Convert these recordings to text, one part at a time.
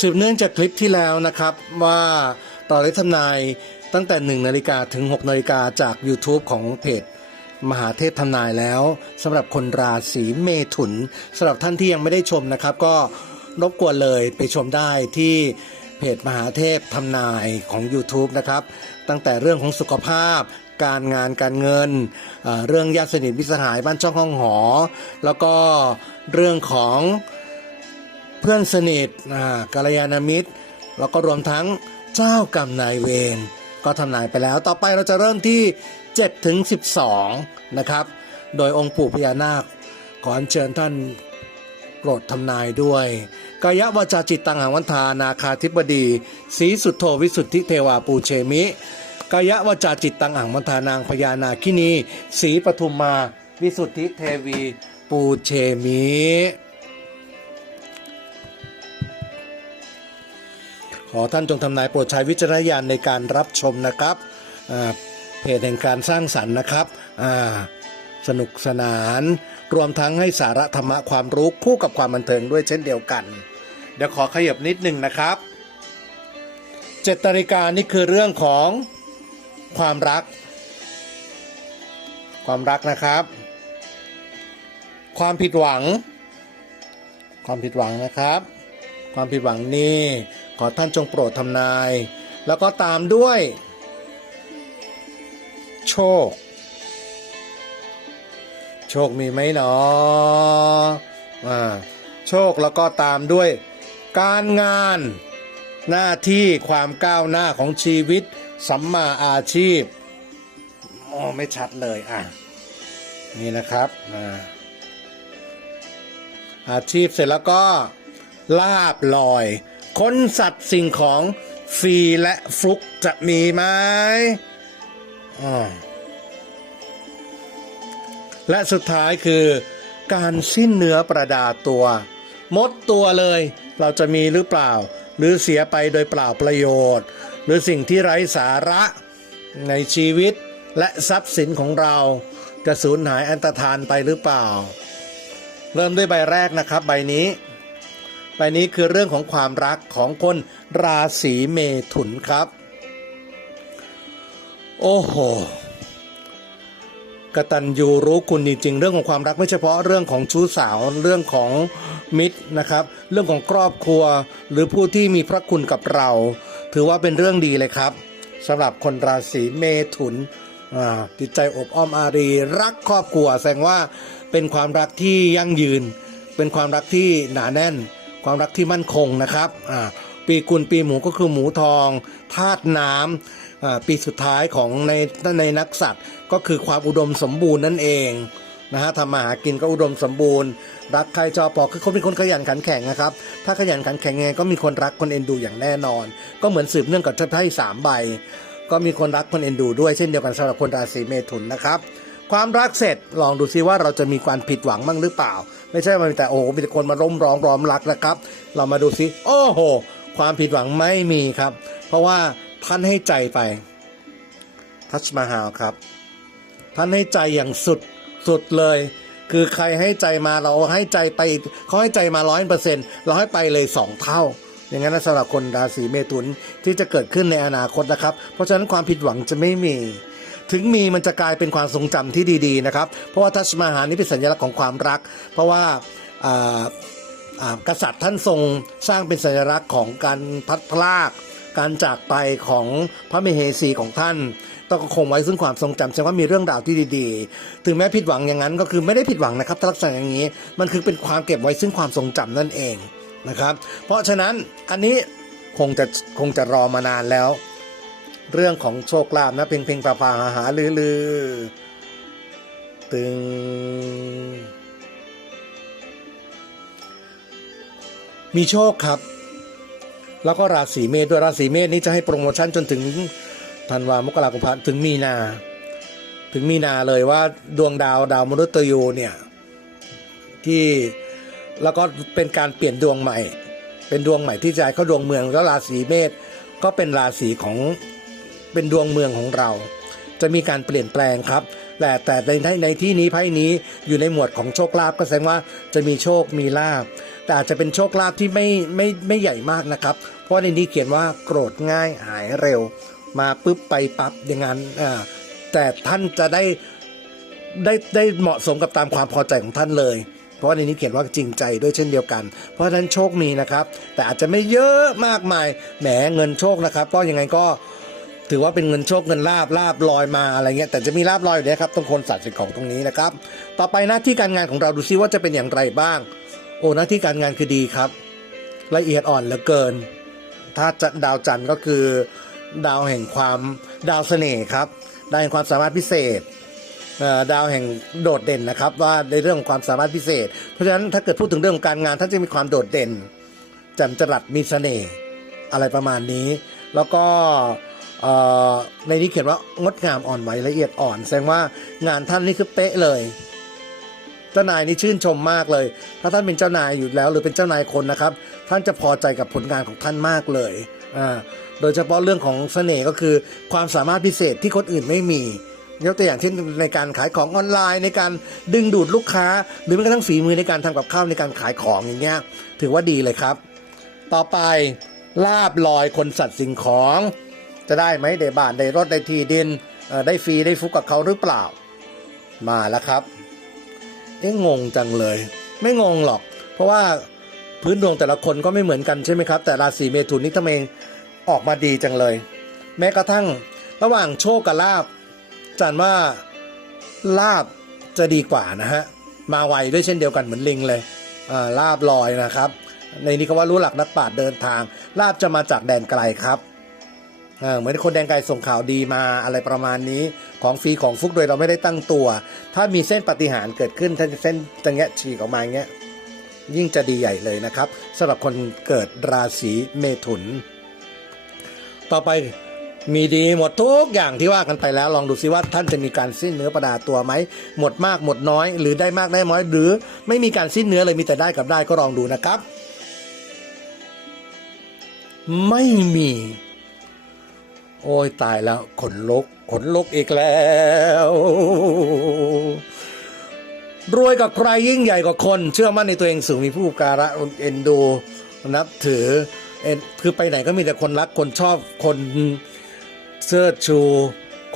สืบเนื่องจากคลิปที่แล้วนะครับว่าต่อได้ทำนายตั้งแต่ 1 นาฬิกาถึง 6 นาฬิกาจาก YouTube ของเพจมหาเทพทำนายแล้วสำหรับคนราศีเมถุนสำหรับท่านที่ยังไม่ได้ชมนะครับ ก็รบกวนเลยไปชมได้ที่เพจมหาเทพทำนายของ YouTube นะครับ ตั้งแต่เรื่องของสุขภาพ การงานการเงินเรื่องญาติสนิทมิสหายบ้านช่องห้องหอ แล้วก็เรื่องของ เพื่อนสนิทอ่ากัลยาณมิตร แล้วก็รวมทั้งเจ้ากรรมนายเวรก็ทำนายไปแล้ว ต่อไปเราจะเริ่มที่7ถึง12 นะครับ โดยองค์ปู่พญานาคขออัญเชิญท่านโปรดทำนายด้วยกายวาจาจิตตังหังวันทานาคาธิบดีศรีสุทโธวิสุทธิเทวาปูเชมิกายวาจาจิตตังหังวันทานางพญานาคินีศรีปทุมมาวิสุทธิเทวีปูเชมิ ขอท่านจงทำนายโปรดใช้วิจารณญาณในการรับชมนะครับเพจแห่งการสร้างสรรค์นะครับสนุกสนาน รวมทั้งให้สาระธรรมะความรู้คู่กับความบันเทิงด้วยเช่นเดียวกัน เดี๋ยวขอขยับนิดหนึ่งนะครับเจ็ดนาฬิกานี่คือเรื่องของความรัก ความรักนะครับ ความผิดหวัง ความผิดหวังนะครับ ความผิดหวังนี้ ขอท่านจงโปรดทำนาย แล้วก็ตามด้วย โชค โชคมีไหมหนออ่าโชคแล้วก็ตามด้วย การงาน หน้าที่ความก้าวหน้าของชีวิตสัมมาอาชีพอ๋อไม่ชัดเลยอะนี่นะครับอ่าอาชีพเสร็จแล้วก็ลาบลอย คนสัตว์สิ่งของฟรีและฟลุกจะมีไหมและสุดท้ายคือการสิ้นเนื้อประดาตัวหมดตัวเลยเราจะมีหรือเปล่า หรือเสียไปโดยเปล่าประโยชน์ หรือสิ่งที่ไร้สาระในชีวิตและทรัพย์สินของเราจะสูญหายอันตรธานไปหรือเปล่า เริ่มด้วยใบแรกนะครับ ใบนี้ ใบนี้คือเรื่องของความรักของคนราศีเมถุนครับ โอ้โหกตัญญูรู้คุณจริงๆเรื่องของความรักไม่เฉพาะเรื่องของชู้สาวเรื่องของมิตรนะครับ เรื่องของครอบครัว หรือผู้ที่มีพระคุณกับเรา ถือว่าเป็นเรื่องดีเลยครับสำหรับคนราศีเมถุนจิตใจอบอ้อมอารี รักครอบครัวแสดงว่าเป็นความรักที่ยั่งยืน เป็นความรักที่หนาแน่น ความรักที่มั่นคงนะครับปีกุลปีหมูก็คือหมูทองธาตุน้ำปีสุดท้ายของในในนักสัตว์ ก็คือความอุดมสมบูรณ์นั่นเองนะฮะทำมาหากินก็อุดมสมบูรณ์ รักใครจอปอคือคนเป็นคนขยันขันแข็งนะครับ ถ้าขยันขันแข็งยังไงก็มีคนรักคนเอ็นดูอย่างแน่นอน ก็เหมือนสืบเนื่องกับไพ่สามใบ ก็มีคนรักคนเอ็นดูด้วยเช่นเดียวกันสำหรับคนราศีเมถุนนะครับ ความรักเสร็จลองดูซิว่าเราจะมีความผิดหวังบ้างหรือเปล่า ไม่ใช่ว่ามีแต่โอ้โหมีแต่คนมาร่มร้องร้อมรักนะครับ เรามาดูซิโอ้โห ความผิดหวังไม่มีครับ เพราะว่าท่านให้ใจไป ทัชมาฮาลครับ ท่านให้ใจอย่างสุดสุดเลย คือใครให้ใจมาเราให้ใจไปเขาให้ใจมาร้อยเปอร์เซ็นต์เราให้ไปเลยสองเท่าอย่างนั้นสำหรับคนราศีเมถุนที่จะเกิดขึ้นในอนาคตนะครับ เพราะฉะนั้นความผิดหวังจะไม่มี ถึงมีมันจะกลายเป็นความทรงจำที่ดีๆนะครับ เพราะว่าทัชมาฮาลนี่เป็นสัญลักษณ์ของความรัก เพราะว่ากษัตริย์ท่านทรงสร้างเป็นสัญลักษณ์ของการพัดพลาก การจากไปของพระมเหสีของท่าน ต้องคงไว้ซึ่งความทรงจำแสดงว่ามีเรื่องราวที่ดีๆ ถึงแม้ผิดหวังอย่างนั้นก็คือไม่ได้ผิดหวังนะครับถ้าลักษณะอย่างนี้มันคือเป็นความเก็บไว้ซึ่งความทรงจำนั่นเองนะครับ เพราะฉะนั้นอันนี้คงจะคงจะรอมานานแล้ว เรื่องของโชคลาภนะเพลงเพลงปลาปลาหาหาลือลือตึงมีโชคครับ แล้วก็ราศีเมษด้วยราศีเมษนี้จะให้โปรโมชั่นจนถึงธันวามกราคมพาถึงมีนา ถึงมีนาเลยว่าดวงดาวดาวมฤตยูเนี่ยที่แล้วก็เป็นการเปลี่ยนดวงใหม่ เป็นดวงใหม่ที่จะให้เข้าดวงเมืองแล้วราศีเมษก็เป็นราศีของ เป็นดวงเมืองของเรา จะมีการเปลี่ยนแปลงครับ แต่แต่ในในที่นี้ไพ่นี้อยู่ในหมวดของโชคลาภก็แสดงว่าจะมีโชคมีลาภแต่อาจจะเป็นโชคลาภที่ไม่ไม่ไม่ใหญ่มากนะครับ เพราะในนี้เขียนว่าโกรธง่ายหายเร็ว มาปุ๊บไปปั๊บอย่างนั้นอ่าแต่ท่านจะได้ได้ได้เหมาะสมกับตามความพอใจของท่านเลย เพราะในนี้เขียนว่าจริงใจด้วยเช่นเดียวกัน เพราะฉะนั้นโชคมีนะครับ แต่อาจจะไม่เยอะมากมายแหมเงินโชคนะครับ ก็ยังไงก็ ถือว่าเป็นเงินโชคเงินลาบลาบลอยมาอะไรเงี้ยแต่จะมีลาบลอยอยู่นะครับต้องคนสัตว์สิ่งของตรงนี้นะครับ ต่อไปหน้าที่การงานของเราดูซิว่าจะเป็นอย่างไรบ้าง โอ้หน้าที่การงานคือดีครับ ละเอียดอ่อนเหลือเกิน ถ้าจะดาวจันทร์ก็คือ ดาวแห่งความดาวเสน่ห์ครับดาวแห่งความสามารถพิเศษดาวแห่งโดดเด่นนะครับว่าในเรื่องของความสามารถพิเศษ เพราะฉะนั้นถ้าเกิดพูดถึงเรื่องของการงานท่านจะมีความโดดเด่นแจ่มจรัสมีเสน่ห์อะไรประมาณนี้ แล้วก็ ในนี้เขียนว่างดงามอ่อนไหวละเอียดอ่อน แสดงว่างานท่านนี่คือเป๊ะเลย เจ้านายนี่ชื่นชมมากเลย ถ้าท่านเป็นเจ้านายอยู่แล้ว หรือเป็นเจ้านายคนนะครับ ท่านจะพอใจกับผลงานของท่านมากเลยอ่าโดยเฉพาะเรื่องของเสน่ห์ก็คือความสามารถพิเศษที่คนอื่นไม่มียกตัวอย่างเช่นในการขายของออนไลน์ในการดึงดูดลูกค้า หรือแม้กระทั่งฝีมือในการทำกับข้าวในการขายของอย่างเงี้ยถือว่าดีเลยครับ ต่อไปลาบลอยคนสัตว์สิ่งของ จะได้ไหมได้บ้านได้รถได้ที่ดินได้ฟรีได้ฟุกกับเขาหรือเปล่า มาแล้วครับเอ๊ะงงจังเลย ไม่งงหรอก เพราะว่าพื้นดวงแต่ละคนก็ไม่เหมือนกันใช่ไหมครับ แต่ราศีเมถุนนี่ทำไมออกมาดีจังเลย แม้กระทั่งระหว่างโชคกับลาบจันว่าลาบจะดีกว่านะฮะมาไวด้วยเช่นเดียวกันเหมือนลิงเลยลาบลอยนะครับ ในนี้ก็ว่ารู้หลักนักปราชญ์เดินทาง ลาบจะมาจากแดนไกลครับ เหมือนคนแดงไกลส่งข่าวดีมาอะไรประมาณนี้ของฟรีของฟุกโดยเราไม่ได้ตั้งตัว ถ้ามีเส้นปฏิหารเกิดขึ้นถ้าเส้นตรงเงี้ยฉีกออกมาเงี้ยยิ่งจะดีใหญ่เลยนะครับสำหรับคนเกิดราศีเมถุน ต่อไปมีดีหมดทุกอย่างที่ว่ากันไปแล้วลองดูซิว่าท่านจะมีการสิ้นเนื้อประดาตัวไหมหมดมากหมดน้อย หรือได้มากได้น้อย หรือไม่มีการสิ้นเนื้อเลยมีแต่ได้กับได้ก็ลองดูนะครับ ไม่มี โอ้ยตายแล้วขนลุกขนลุกอีกแล้ว รวยกับใครยิ่งใหญ่กว่าคน เชื่อมั่นในตัวเองสูงมีผู้อุการะเอ็นดูนับถือเอ็นคือไปไหนก็มีแต่คนรักคนชอบคนเชิดชู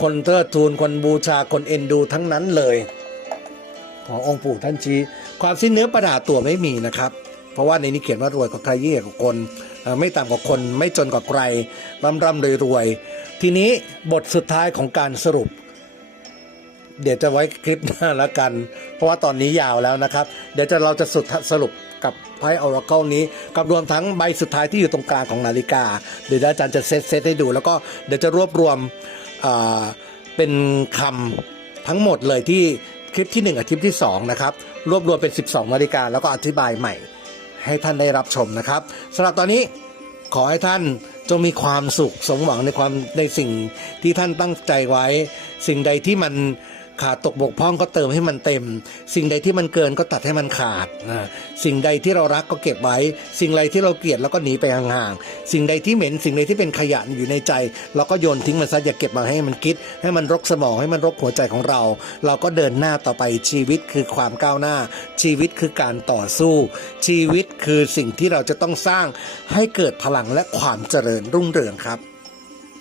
คนเทิดทูนคนบูชาคนเอ็นดูทั้งนั้นเลย ขององค์ปู่ท่านชี้ความสิ้นเนื้อประดาตัวไม่มีนะครับ เพราะว่าในนี้เขียนว่ารวยกว่าใครยิ่งใหญ่กว่าคน ไม่ต่ำกว่าคนไม่จนกว่าใครร่ำร่ำรวยรวย ทีนี้บทสุดท้ายของการสรุป เดี๋ยวจะไว้คลิปหน้าแล้วกัน เพราะว่าตอนนี้ยาวแล้วนะครับ เดี๋ยวจะเราจะสุดสรุปกับไพ่ออราเคิลนี้ กับรวมทั้งใบสุดท้ายที่อยู่ตรงกลางของนาฬิกา เดี๋ยวอาจารย์จะเซตเซตให้ดู แล้วก็เดี๋ยวจะรวบรวมเป็นคำทั้งหมดเลยที่คลิปที่1กับคลิปที่ 2 นะครับ รวบรวมเป็น 12 นาฬิกาแล้วก็อธิบายใหม่ ให้ท่านได้รับชมนะครับสำหรับตอนนี้ขอให้ท่าน จงมีความสุขสมหวังในความในสิ่งที่ท่านตั้งใจไว้ สิ่งใดที่มัน ขาดตกบกพร่องก็เติมให้มันเต็ม สิ่งใดที่มันเกินก็ตัดให้มันขาดนะสิ่งใดที่เรารักก็เก็บไว้ สิ่งใดที่เราเกลียดแล้วก็หนีไปห่างๆสิ่งใดที่เหม็นสิ่งใดที่เป็นขยะอยู่ในใจ เราก็โยนทิ้งมันซะอย่าเก็บมาให้มันคิด ให้มันรกสมองให้มันรกหัวใจของเรา เราก็เดินหน้าต่อไปชีวิตคือความก้าวหน้า ชีวิตคือการต่อสู้ ชีวิตคือสิ่งที่เราจะต้องสร้างให้เกิดพลังและความเจริญรุ่งเรืองครับ